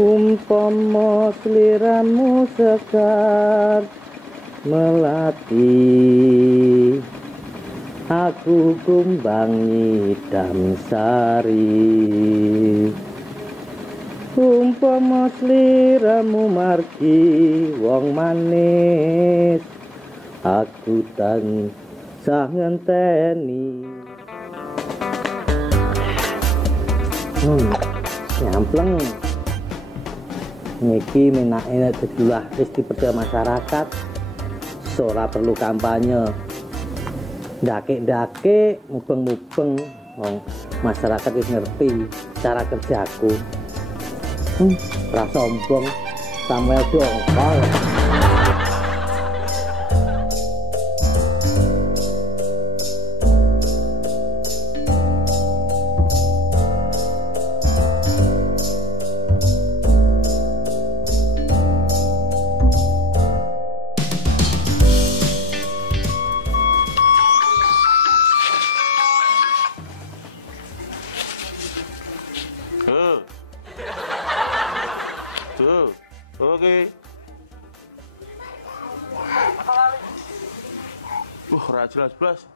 Umpama sliramu sekar melati, aku kumbangi damsari. Umpama sliramu margi wong manis, aku tansah ngenteni. Nyampleng niki menake nek didulah wis dipercaya masyarakat, ora perlu kampanye. Ndake-ndake mubeng-mubeng wong masyarakat wis ngerti cara kerjaku. Ora sombong, Samuel dongkol. Tuh, oke. Ora jelas-jelas.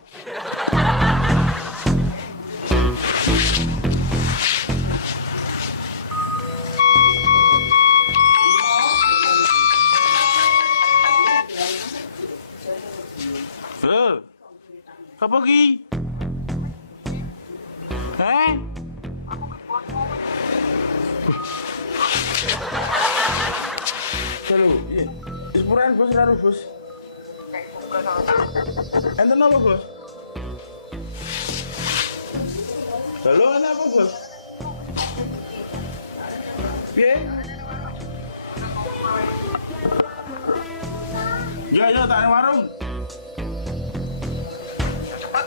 Apa ki? Halo, iya. Sepuran bos, raro bos. Enten apa bos? Halo, ana apa bos? Piye? Ya, tak warung. Cepat.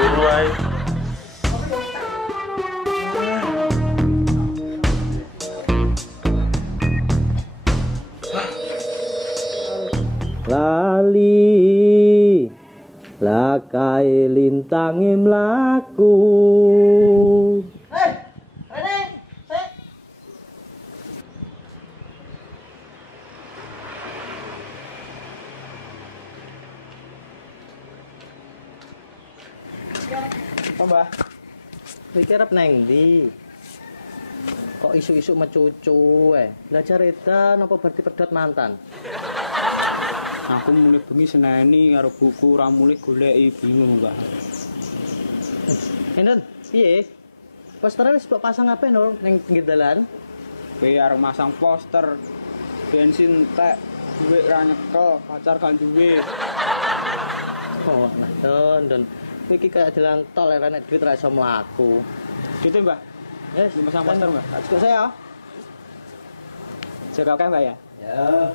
Uruai. Lali lakai lintange mlaku. Rene, sik. Mbah. Iki arep nang ndi? Kok isu-isu mecucu Lah jaredan apa berarti pedhot mantan? Aku mulai bengi seneni karo buku ora mulih goleki bingung, Mbah. Enen, piye? Posternya wis mbok pasang apa no ning pinggir dalan? Kowe arep masang poster bensin tek duit ra nyekel, pacar kan duwe. Oh, nah don. Iki kayak jalan tol ya nek duit ra iso mlaku. Gitu, Mbah. Yes, Masang poster, Mbah. Tak cukup saya. Jaga kan, Mbah ya? Ya.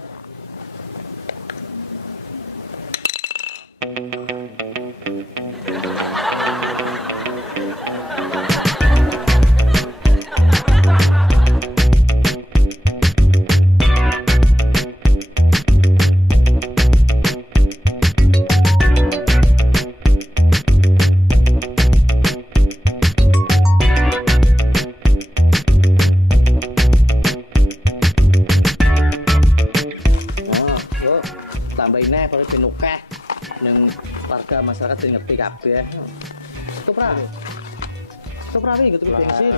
Tambahin nih kalau penukeh neng warga masyarakat sing ngerti kabeh. Stop ra. Stop ra iki tuku bensin.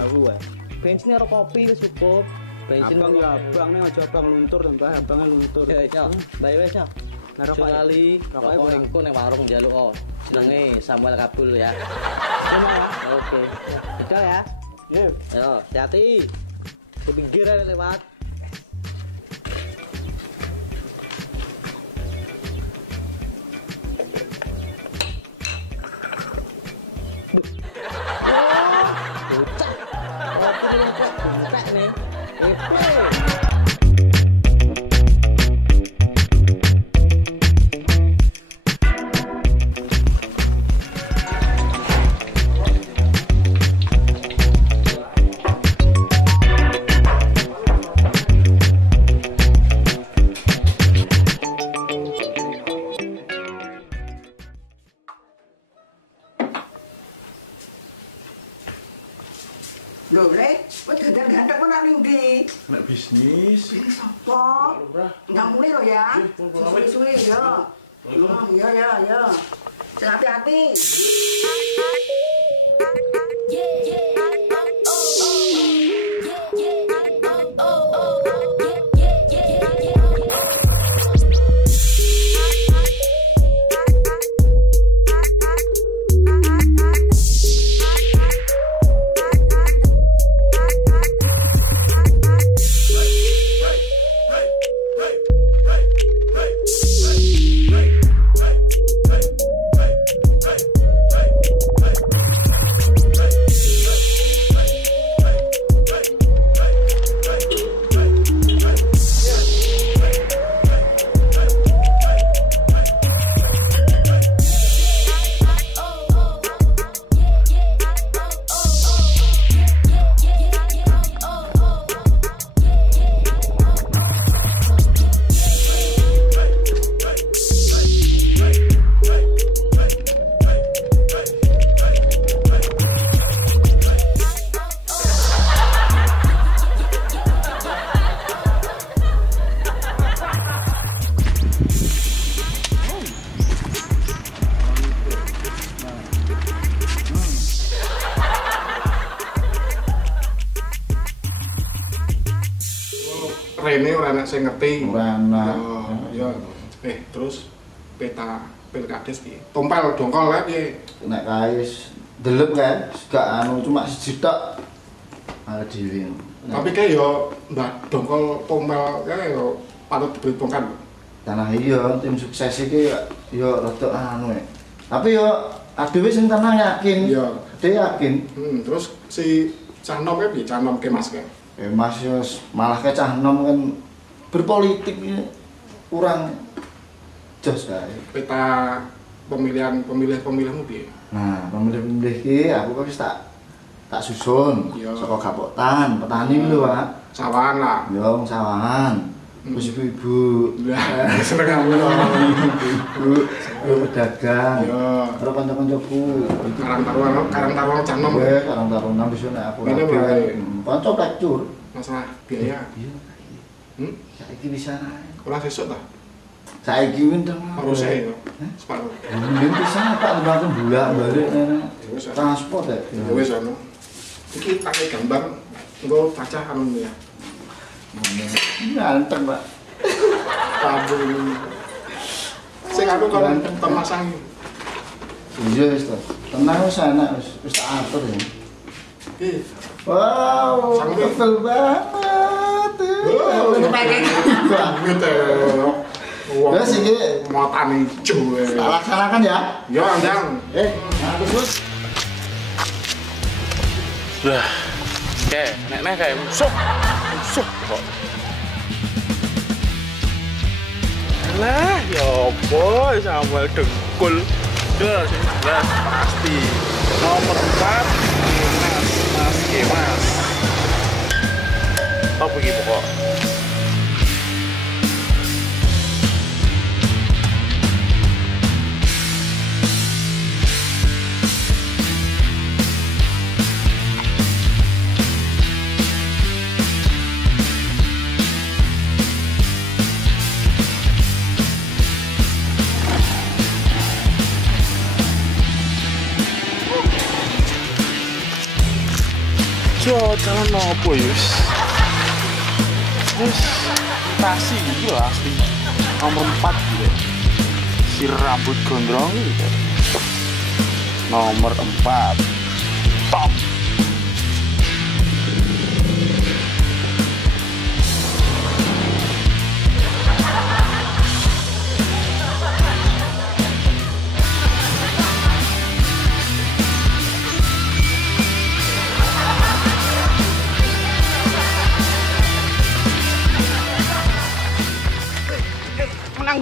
Bensin karo kopi wis cukup. Bensin abang ya abang nih aja abang luntur tambah abangnya luntur. Ya, bae wis ya. Rokok lali, rokok engko ning warung njaluk oh. Jenenge Samuel Kabul ya. Oke. Kita ya. Yo, hati-hati. Ke pinggir lewat. Lho, Rek, kowe ganteng-ganteng kok nang ndi? Nek bisnis. Ini sapa? Nggak mulai lo ya. Suwi-suwi ya. Ya. Hati-hati. Rene ora enak sing ngerti. Ora enak. Ya. Terus peta pilkades piye? Tompel dongkol ya piye? Nek kae wis delep kae, gak anu cuma siji tok. Ala dhewe. Tapi kayak yo mbak dongkol tompel kayak yo patut diperhitungkan. Tanah iya tim sukses iki yo rada anu. Tapi yo adewe sing tenang yakin. Iya. Dhewe yakin. Terus si Canom kae piye? Canom ke Mas kae. Mas yo malah ke cah nom kan berpolitik kurang jos kae. Peta pemilihmu piye? Nah, pemilih-pemilih iki aku kok wis tak susun. Iya. Saka Kapotan, petani lho, Pak. Sawahan lah. Yo wong sawahan. Terus ibu-ibu. Lah, seneng aku. Ibu, pedagang. Iya. Karo kanca-kancaku. Karang taruhan Canom. Weh, karang tarunan bisa nek aku. Ini mulai. Kanca plecur. Masalah biaya. Iya. Saiki bisa. Ora sesuk ta? Saiki windeng. Harus saya yo. Separuh. Mending bisa tak lembang bulan balik Wis. transport ya. Ya wis ono. Iki pakai gambar engko baca anu ya. Ganteng, Pak. Rambut sing aku kon temasang. Iya wis to. Tenang wis enak wis tak atur ya. Iki. Wow, Sambil. betul banget. Banget Ya sih iki motane ijo. laksanakan ya. Ya, Andang. Nah, terus Lah. Nek kayak musuh kok. Lah, ya apa Samuel dengkul. Jelas, jelas pasti. Nomor 4 Mas. Apa iki pokok? Jalan nopo yus? Wes tasi iki lho asli. Nomor 4 gitu. Si rambut gondrong gitu. Nomor 4. Top.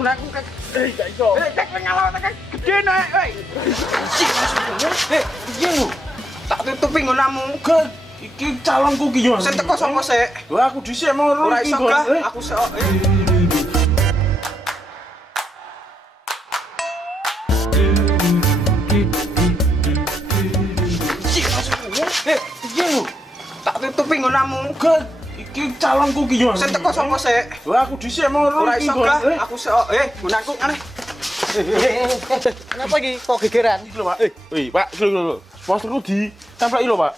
Aku gak iso. Cek ngalah tekan gede nek, woi. Sik masuk. Iya lho. Tak tutupi ngonamu. Iki calonku ki yo. Sing teko sapa sik? Wah, aku dhisik mau Ora iso gak? Aku sik. Sik masuk. Iya lho. kuping ngonamu. Gak, iki calonku ki yo. Sing teko sapa sik? Lah aku dhisik mau Ora iso gah, aku sik gunakku aneh. Kenapa iki kok gegeran? Iki lho, Pak. Pak, iki lho. Posterku ditempleki lho, Pak.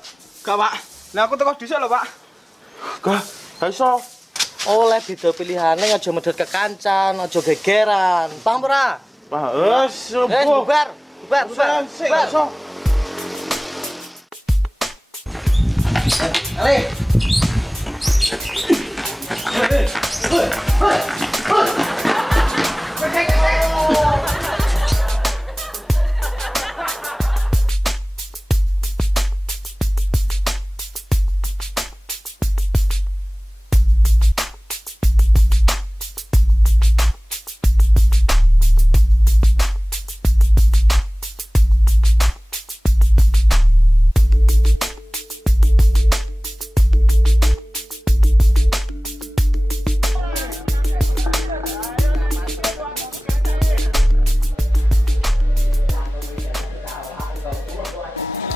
Gak, Pak. Lah aku teko dhisik lho, Pak. Gak iso. Oleh beda pilihane aja medhot ke kancan, aja gegeran. Paham ora? Pak, bubar. Sik iso. Ale.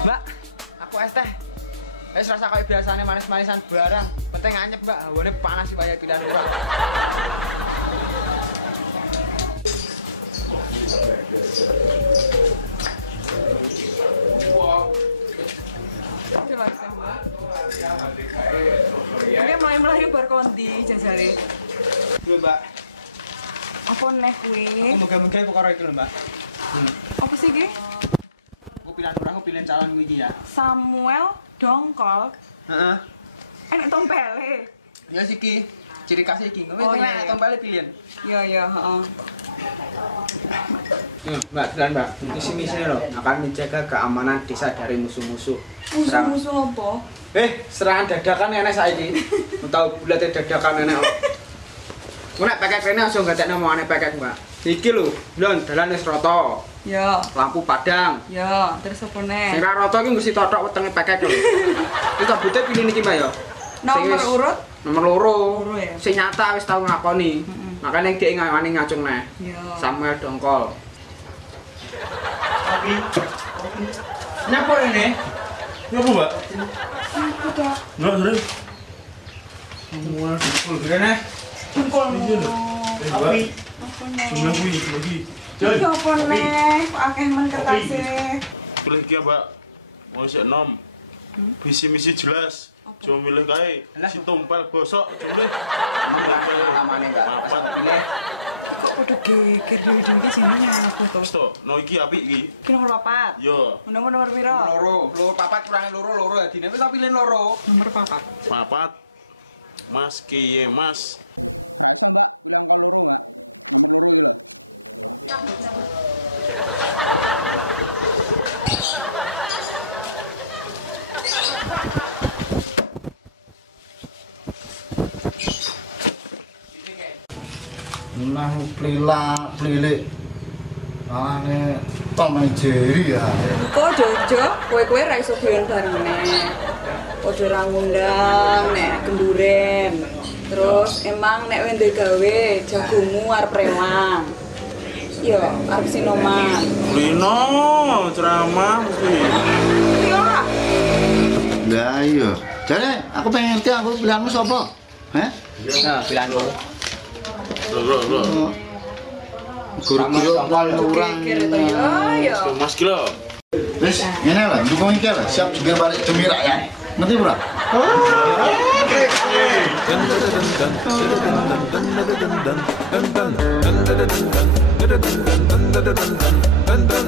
Mbak, aku es teh. Wis rasa kayak biasane manis-manisan barang. Penting anyep, Mbak. Hawane panas sih wayahe pilihan ora. Ini mulai bar kondi jajare. Lho, Mbak. Apa neh kuwi? Moga-moga kok karo iki lho, Mbak. Apa sih iki? Aku pilihan calon kuwi iki ya. Samuel Dongkol. Heeh. Enek tompele. Ya siki. Ciri khas iki. Wis Oh, iya, nek iya. tombale pilihan. Iya, heeh. Mbak, tenan, Mbak. Misi-misi lho akan menjaga keamanan desa dari musuh-musuh. Musuh-musuh apa? Serangan dadakan enek saiki. Tau bulate dadakan enek. Ku nek pakai kene aja gatekno omongane pakai, Mbak. Iki lho, lon dalan wis rata. Ya, Lampu padang. ya, terus apa neh? Sing ra rata iki mesti totok wetenge pakai lho. Iki bute pilih niki, Mbak ya. Nomor urut? Nomor loro. Loro ya? Sing nyata wis tau ngakoni. Makane dhek ngawani ngacung neh. Ya. Samuel Dongkol. Nyapa ini? Ya apa, Mbak? Udah. Enggak, serius. Gene. Dongkolmu. Api. Apa neh? Sebelah kuwi, lagi. Iki apa neh? Kok akeh men kertase? Pilih iki, Mbak. Mau sik nom. Visi misi jelas. Cuma milih kae. Si tumpel bosok, jumlah. Lamane enggak. Papat. Pilih. Kok padha geger dhewe-dhewe iki jenenge apa to? Wis to, no iki apik iki. Iki nomor 4. Yo, Nomor piro? Loro papat kurangi loro adine wis tak pilih loro. Nomor 4. papat. Mas kiye, Mas? Nah, plilik. Alane Tom and Jerry ya. Kok Jojo, kowe-kowe ra iso doyan bareng meneh. Padha ra ngundang nek genduren. Terus emang nek wende gawe jagomu arep rewang. Yo, arep sinoman. Lino, ceramah mesti. Yo. Lah iya. Jane aku pengen ngerti aku pilihanmu sapa? Heh? Nah, pilihanku. Loh. Guru-guru orang. Geger to yo, yo. Mas kilo. Wis, ngene lah, dukung iki lah, siap juga balik demi rakyat. Ngerti ora? Dun dun dun dun dun dun dun dun dun dun dun dun dun dun dun dun dun dun